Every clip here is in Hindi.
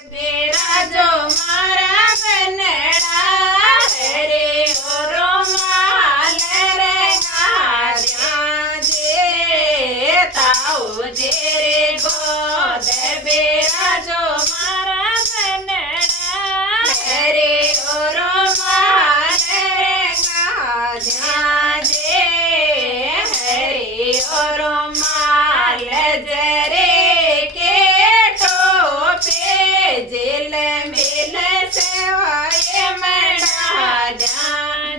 बिराजो मारा बनड़ा रे ओ रोमाल रे गार्या जे ताऊ जे रे गोद बिराजो मारा बनड़ा रे ओ रोमाल रे गार्या जे हरे ओ रोमाल जरे जेल मिल सेवाए मड़ा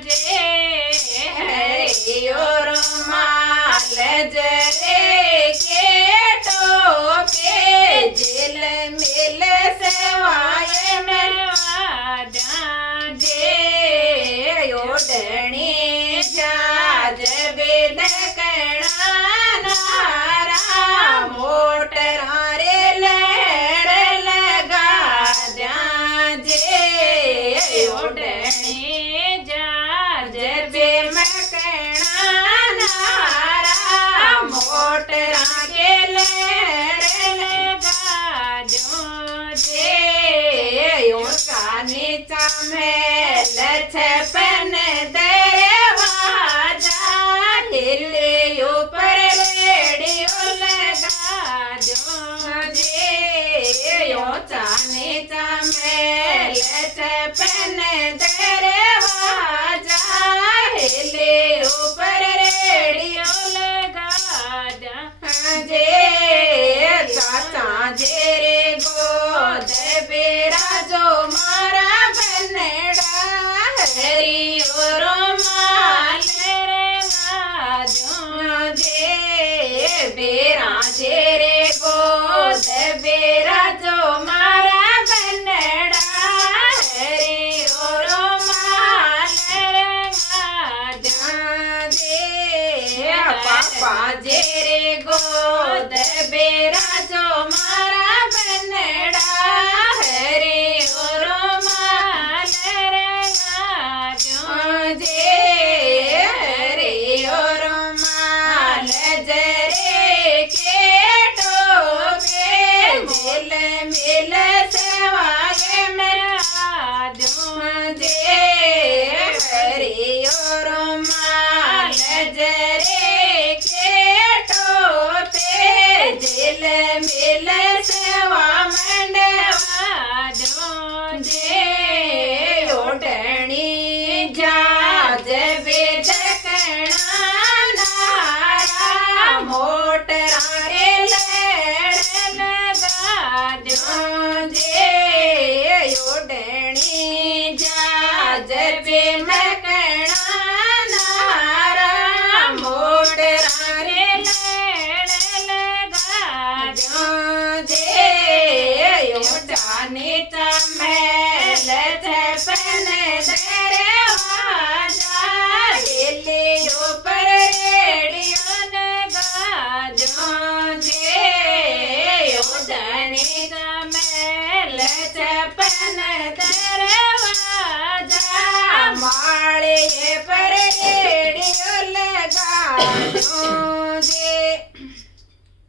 जे हरे और माल जरे के टोपे जेल मिल सेवाए मड़ा जे ओढ़नी जाज बिन कणा नारा मोटरा रे ओढ़नी जाज बे मकणा नारा मोटरा के लगा जो जे उसका नीचा में लछपन दरवाजा हिले ऊपर रेडियो लगा जो जे ऊंचा नीचा में लछपन दरवाजा हिले ऊपर रेडियो लगा जे चाचा जे रे गोद बिराजो मारा बनड़ा हरी और माल रे गाजो जे बिराजे रे गोद बिराजो मारा बनड़ा हरी और माल रे गाजो जे पापा जे रे गोद बिराजो मारा बनड़ा हरी और माल रे गाजो जे हरी और माल जरे के टोके मिल मिल सेवाए मेरा जो जे हरी और माल जरे के टोपे दिल मिल सेवा मंडवा जो जे ओढ़नी जाज बिन कणा नारा मोटरा रे लड़ लगा जो जे ओढ़नी जाज बिन कणा नारा मोटरा रे लड़ लगा जो जे ऊंचानी चमेल छपन दरवाजा हिले ऊपर रेडियो लगा जो जे ऊंचानी चमेल छपन दरवाजा माड़े पर रेडियो लगा जो जे